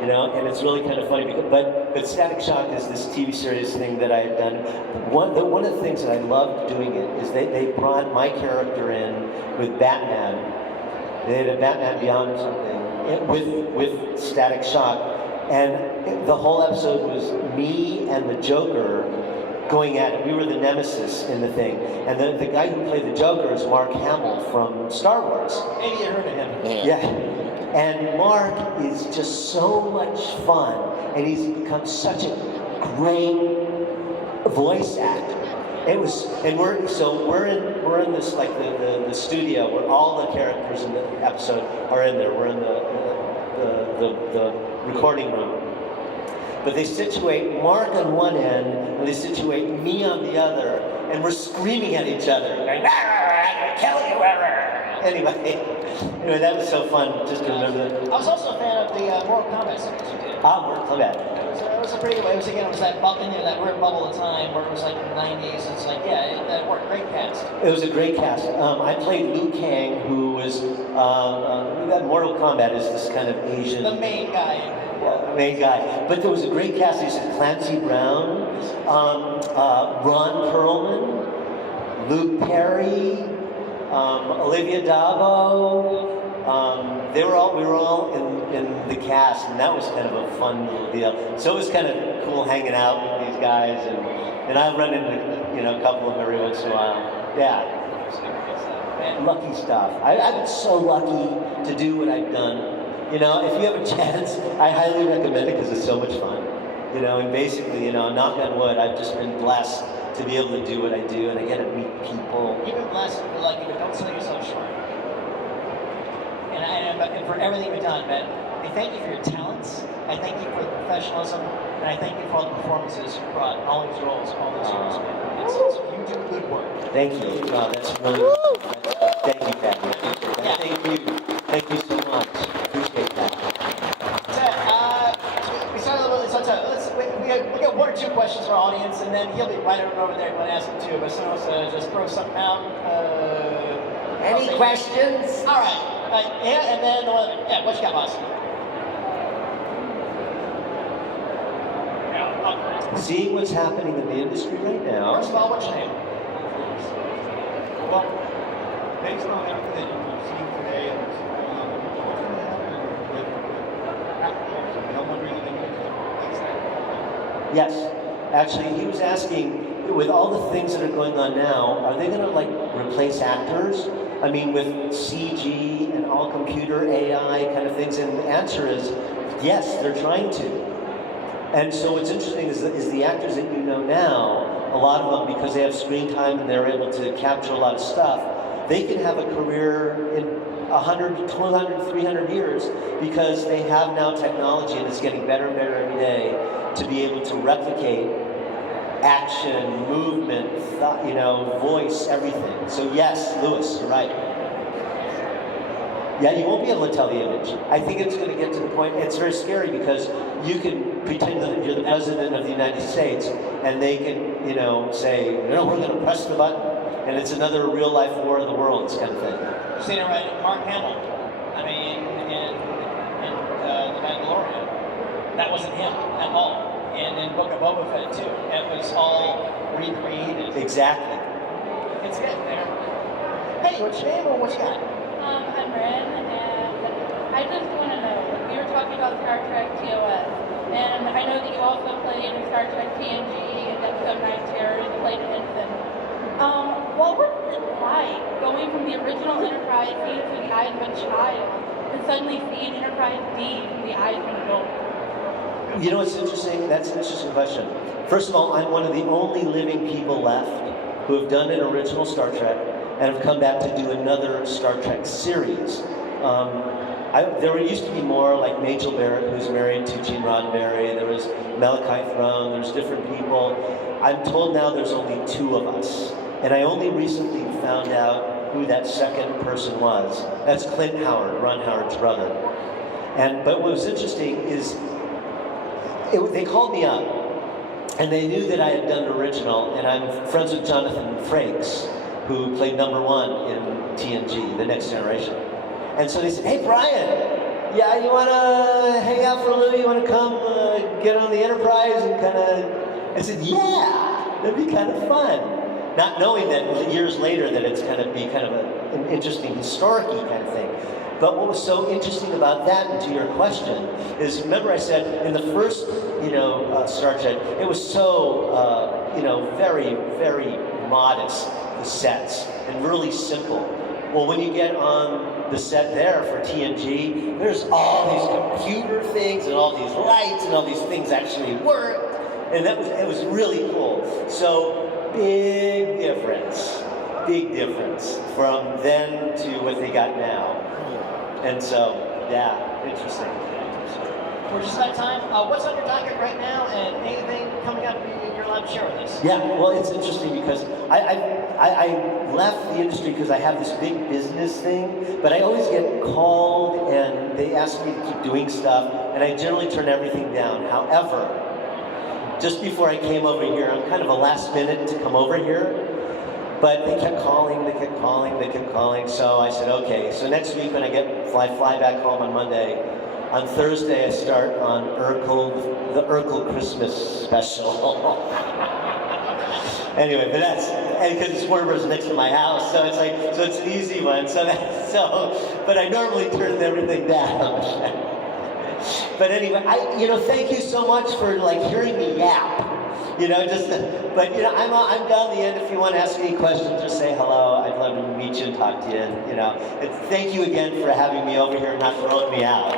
you know, and it's really kind of funny. But Static Shock is this TV series thing that I had done. One of the things that I loved doing it is they brought my character in with Batman. They had a Batman Beyond or something with Static Shock, and the whole episode was me and the Joker going at it. We were the nemesis in the thing. And the guy who played the Joker is Mark Hamill from Star Wars. Maybe you heard of him. Yeah. And Mark is just so much fun, and he's become such a great voice actor. We're in this, like the studio where all the characters in the episode are in there. We're in the recording room. But they situate Mark on one end, and they situate me on the other, and we're screaming at each other, going, "I'm gonna kill you!" Anyway, that was so fun just to remember that. I was also a fan of the Mortal Kombat series you did. Mortal Kombat. It was a pretty good way. It was that bubble, that weird bubble of time where it was like in the 90s. It's like, yeah, that worked. Great cast. It was a great cast. I played Liu Kang, who was, Mortal Kombat is this kind of Asian. The main guy. Main guy. But there was a great cast. You said Clancy Brown, Ron Perlman, Luke Perry, Olivia Dabo. We were all in the cast, and that was kind of a fun little deal. So it was kind of cool hanging out with these guys, and I run into a couple of them every once in a while. Yeah. Lucky stuff. I've been so lucky to do what I've done. You know, if you have a chance, I highly recommend it because it's so much fun. You know, and basically, knock on wood, I've just been blessed to be able to do what I do, and I get to meet people. You've been blessed and you're lucky, but don't sell yourself short. And for everything you've done, Ben, I thank you for your talents, I thank you for the professionalism, and I thank you for all the performances you brought in all these roles, all these years, man. You do good work. Thank you. Wow, that's really thank you, Patty. Yeah. Thank you so much. Appreciate that. We started a little bit, we got one or two questions for our audience, and then he'll be right over there going to ask them too, but someone wants to just throw something out. Any questions? All right. Yeah, and then what you got, boss? Seeing what's happening in the industry right now. First of all, what's your name? Well, based on everything that you've seen today, and what's going to happen with platforms, I'm wondering if you can fix that. Yes. Actually, he was asking, with all the things that are going on now, are they going to replace actors? I mean, with CG and all computer AI kind of things, and the answer is yes, they're trying to. And so what's interesting is the actors that you know now, a lot of them, because they have screen time and they're able to capture a lot of stuff, they can have a career in 100, 200, 300 years because they have now technology, and it's getting better and better every day to be able to replicate action, movement, thought, voice, everything. So yes, Lewis, you're right. Yeah, you won't be able to tell the image. I think it's going to get to the point, it's very scary because you can pretend that you're the president of the United States and they can, say, we're going to press the button, and it's another real life war of the worlds kind of thing. You've seen it right, Mark Hamill. I mean, in The Mandalorian, that wasn't him at all. And in Book of Boba Fett too. It was all recreated. Exactly. It's getting there. Hey, what's your name or what you got? I'm Ren, and I just want to know, we were talking about Star Trek TOS, and I know that you also played in Star Trek TNG and Episode 9 Terror, you played an Ensign. What was it like going from the original Enterprise seeing through the eyes of a child to suddenly seeing Enterprise D through the eyes of an adult? You know what's interesting? That's an interesting question. First of all, I'm one of the only living people left who have done an original Star Trek and have come back to do another Star Trek series. There used to be more, like Majel Barrett, who's married to Gene Roddenberry. There was Malachi Throne. There's different people. I'm told now there's only 2 of us. And I only recently found out who that second person was. That's Clint Howard, Ron Howard's brother. But what was interesting is they called me up, and they knew that I had done an original, and I'm friends with Jonathan Frakes, who played number 1 in TNG, The Next Generation. And so they said, hey, Brian, yeah, you want to hang out for a little? You want to come get on the Enterprise and kind of? I said, yeah, that'd be kind of fun. Not knowing that years later that it's kind of be kind of an interesting historic-y kind of thing. But what was so interesting about that, and to your question, is remember I said in the first, Star Trek, it was so, very, very modest, the sets, and really simple. Well, when you get on the set there for TNG, there's all these computer things and all these lights and all these things actually work, and it was really cool. So big difference from then to what they got now. And so, yeah, interesting. We're just out of time. What's on your docket right now, and anything coming up you're allowed to share with us? Yeah, well, it's interesting because I left the industry because I have this big business thing, but I always get called and they ask me to keep doing stuff, and I generally turn everything down. However, just before I came over here, I'm kind of a last minute to come over here. But they kept calling, so I said, okay. So next week when I fly back home on Monday, on Thursday I start on the Urkel Christmas special. Anyway, but because it's Warner Bros. Next to my house, so it's an easy one. But I normally turn everything down. But anyway, thank you so much for hearing me yap. I'm down the end. If you want to ask any questions, just say hello. I'd love to meet you and talk to you. And thank you again for having me over here and not throwing me out.